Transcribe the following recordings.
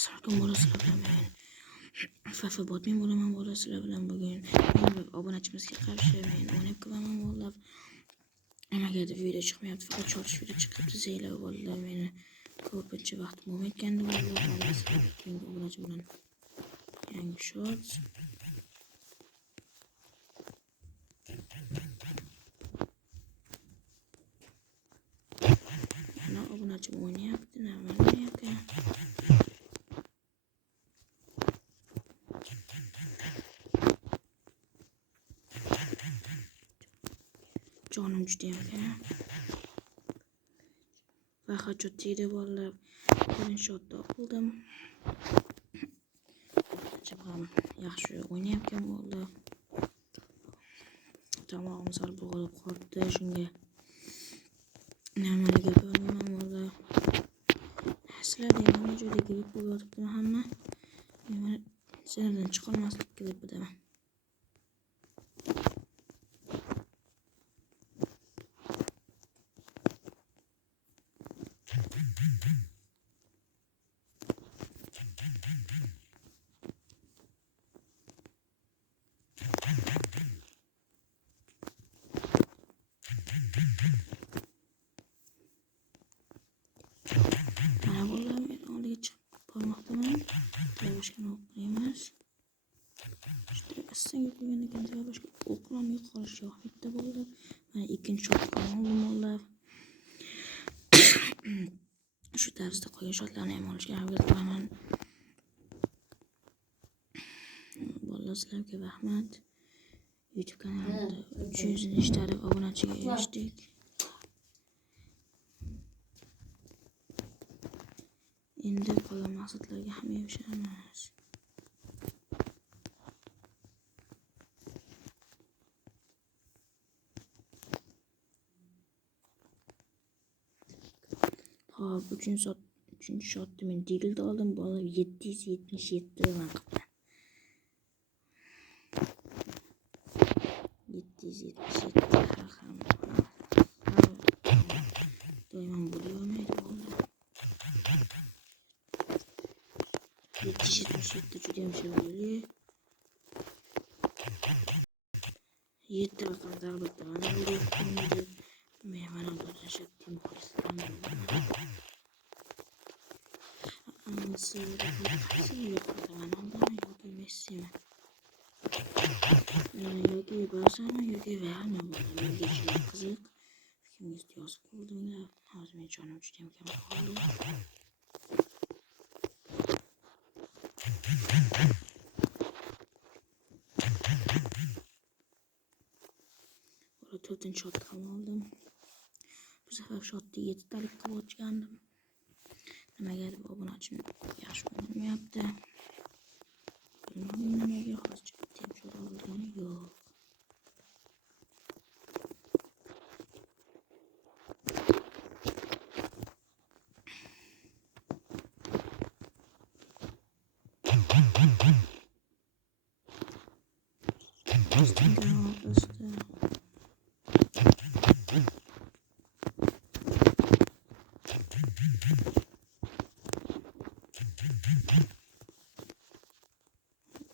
Assalomu alaykum bilan Fafa botmen bo'laman sizlar bilan bugun obunachimizga qarshi men o'ynab ko'raman vallahi. Nimaga deb video chiqmayapti, faqat short video chiqibdi. Zeylar vallahi meni ko'pincha vaqt bo'lmayotgandi vallahi. Keyingi obunachim bilan yangi short. Mana obunachim o'ynayapti, normal o'ynayapti. Canım judayam kam. Faqat cho'tida vallahi birinchi shotda oldim. Chaqam yaxshi o'ynayapman vallahi. Tomog'im sal bo'g'ilib qoldi, shunga nimaga bilmayman vallahi. Sizlar nima joyda grip bo'lib yotibdimi hamma? Men sendan chiqolmaslikka deb bilaman. Mana vallahi men oldiga chiqib bormoqdaman. Boshqa o'qiymiz. İşte aslında yürüyene kadar başka oklamaya karşı hatta vallahi mana ikkinchi shotga oldim vallahi. Shu tarzda qo'ygan shotlarni ham olishga harakat qilaman. Vallahi sizlarga rahmat. YouTube kanalimda 300 nechta obunachiga erishdik. Endi qolgan maqsadlarga ham erishamiz. Hop, 3. shotda men Deagle'da oldim. Vallahi 777 vaqtda. 777 raqam. Doim bo'lavermaydi vallahi. 777 juda ham chiroyli. 7 raqamda albatta mana bu men mana bundan shaktim qo'yisam. Yoki Messimi yoki Barsami yoki Realmi bo'ladi. Menga qiziq. Fikringizni yozib qo'yinglar. Hozir men jonim juda ham kam qoldi. Valla 4. shotga ham oldim. Bu safar shotni 7 talik qilib ochgandim. Nimaga deb obunachim yaxshi o'ynayapti. Bilmadim nimaga hozircha bitta ham shot olgani yo'q.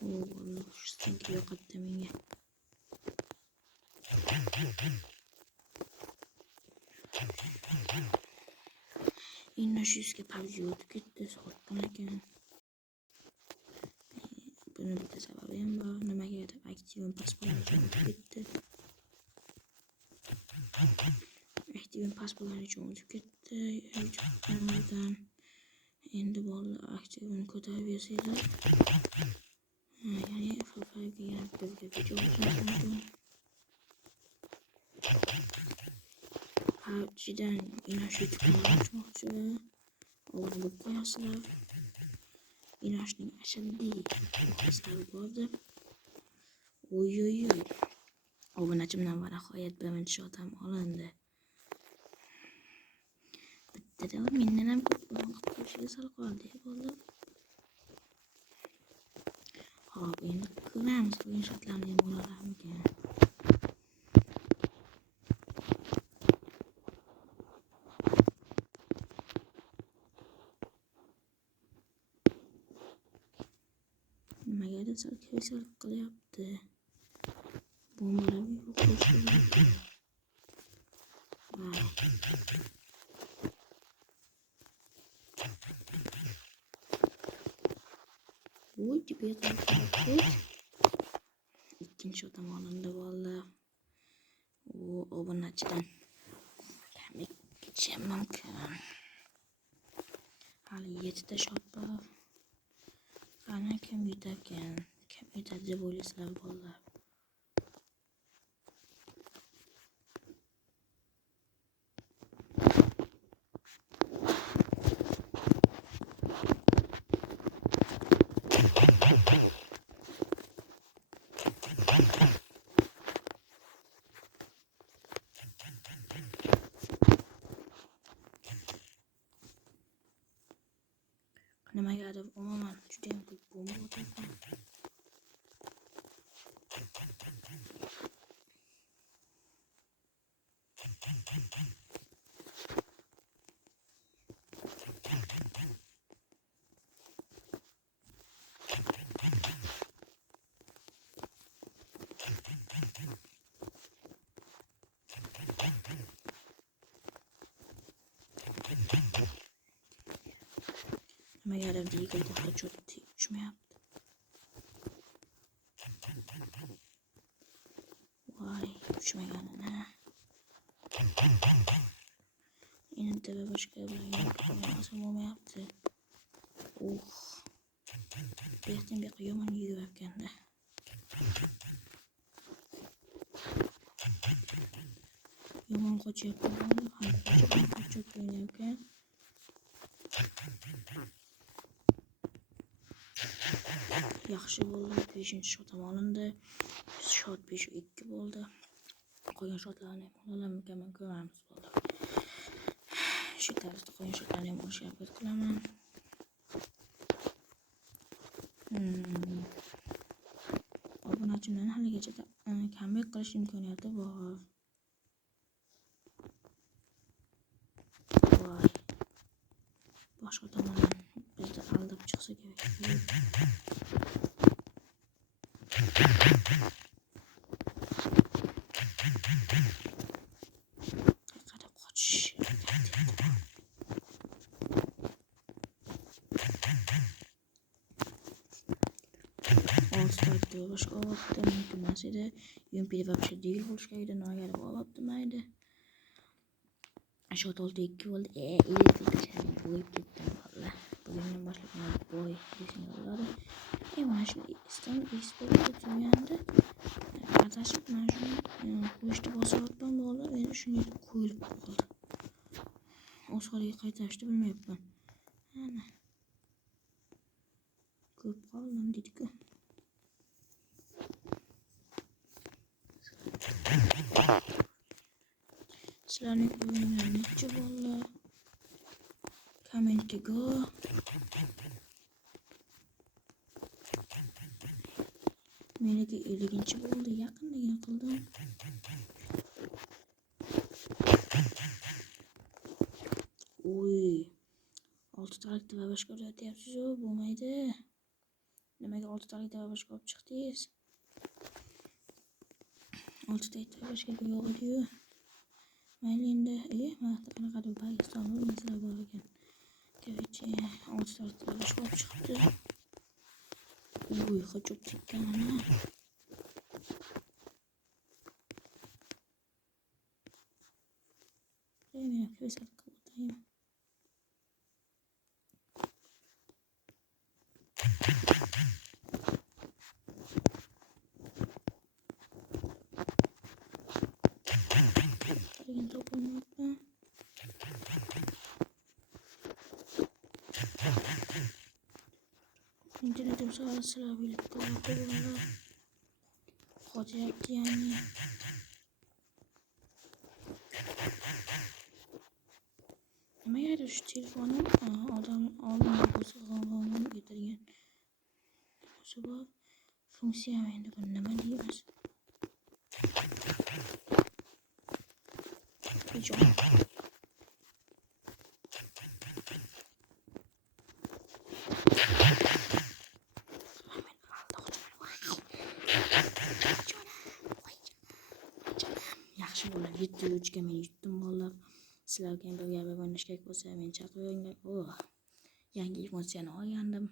Vallahi shu stinki yoqadi menga. Innoshizga PUBG o'tib ketdi, sotdim ekan. Buni bitta sababi ham bor. Nimaga deb Activision pasportini o'tib ketdi. Activision pasportini uchun o'tib ketdi. YouTube kanalidan. Endi vallahi Activision ko'tarib bersanglar. Yani FFA'ga yana bizga video olishimiz mumkin. PUBG'dan Inosh YouTube kanali ochmoqchi. Obuna bo'lib qo'yasizlar. Inoshning ashaddiy muxlislari bordi. Oy. Obunachimdan nihoyat birinchi shot ham olindi. Bittada mendan ham ko'p qilib qo'yishiga sal qoldi bo'ldi. Hop, endi ko'ramiz qilgan shotlarni ham olalarmikan. mayda sal qilyapti. Bombalarga yo'q qo'yishdi. Voy tipe tarafı. İkinci adam alındı vallahi. O obunachidan kamlik geçeceğim mumkin. Hali 7 shot bor. Qani kim yutarkan? Kim yutadi deb o'ylaysizlar bolalar? Nimagadir umuman judayam ko'p bomba o'tyapman. Nimagadir degildi hajot tushmayapti. Voy, tushmaganini. Endi boshqa bilan yo'qolmasam bo'lmayapti. Bu yoqdan bu yoqqa yomon yugurayotganda. Yomon qochyapti. Qochib o'ynayotgan. Yaxshi bo'ldi. 5-shot olindi. Shot 5-2 bo'ldi. Qolgan shotlarni ham olalarmikan ko'ramiz bo'ldi. Shu tarzda qolgan shotlarni ham olishga harakat qilaman. Obunachimdan haligacha comeback qilish imkoniyati bor. Voy. Boshqa tomondan bizni aldab chiqsa kerak. Qara qochish. Oltita boshqa olibdi, mumkin emas edi. UMP'da вообще deal bo'lish kerak edi, noyarib olibdi mayda. Shot 6-2 bo'ldi. Elitga bo'yib ketdim valla. Bugundan boshlab men boy desam bo'ladi. Mana shu iston esportga turganda adashib mana shuni qo'yishni bosyapman bo'ldi. Men shuni qo'yilib qoldi. O'z holiga qaytarishni bilmayapman. Mana. Ko'p qoldim dedi-ku. Sizlarning o'yinlaringiz necha bo'ldi? Kommentga go. Meniki 50-chi bo'ldi, yaqindagina qildim. Oy. 6 talikda va boshqa o'tyapsiz-ku, bo'lmaydi. Nimaga 6 talikda va boshqa olib chiqdingiz? 6 talikda va boshqa yo'q edi-ku. Mayli endi, mana qanaqa Pakiston bo'lmaslar bor ekan. Короче, 6 talikda va boshqa olib chiqibdi. Uy, hajot tekkanini. Men ko'rsatib qo'yayim. Qolgan to'pimni internetim sizlar bilib qo'yapti. Qo'yapti ya'ni. Nimaga shu telefonim odam oldinga bo'lsa g'amg'amni yetirgan. Sabab funksiya endi buni nima deymiz? Yaxshi bo'ldi. 7-3 ga men yutdim bolalar. Sizlarga ham bir gap o'ynashga bo'lsa, meni chaqiringlar. Yangi emotsiyani olgandim.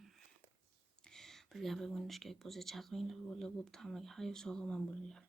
Bir gap o'ynashga bo'lsa chaqiringlar bolalar. Bo'pti, hammaga xayr, sog'lom bo'linglar.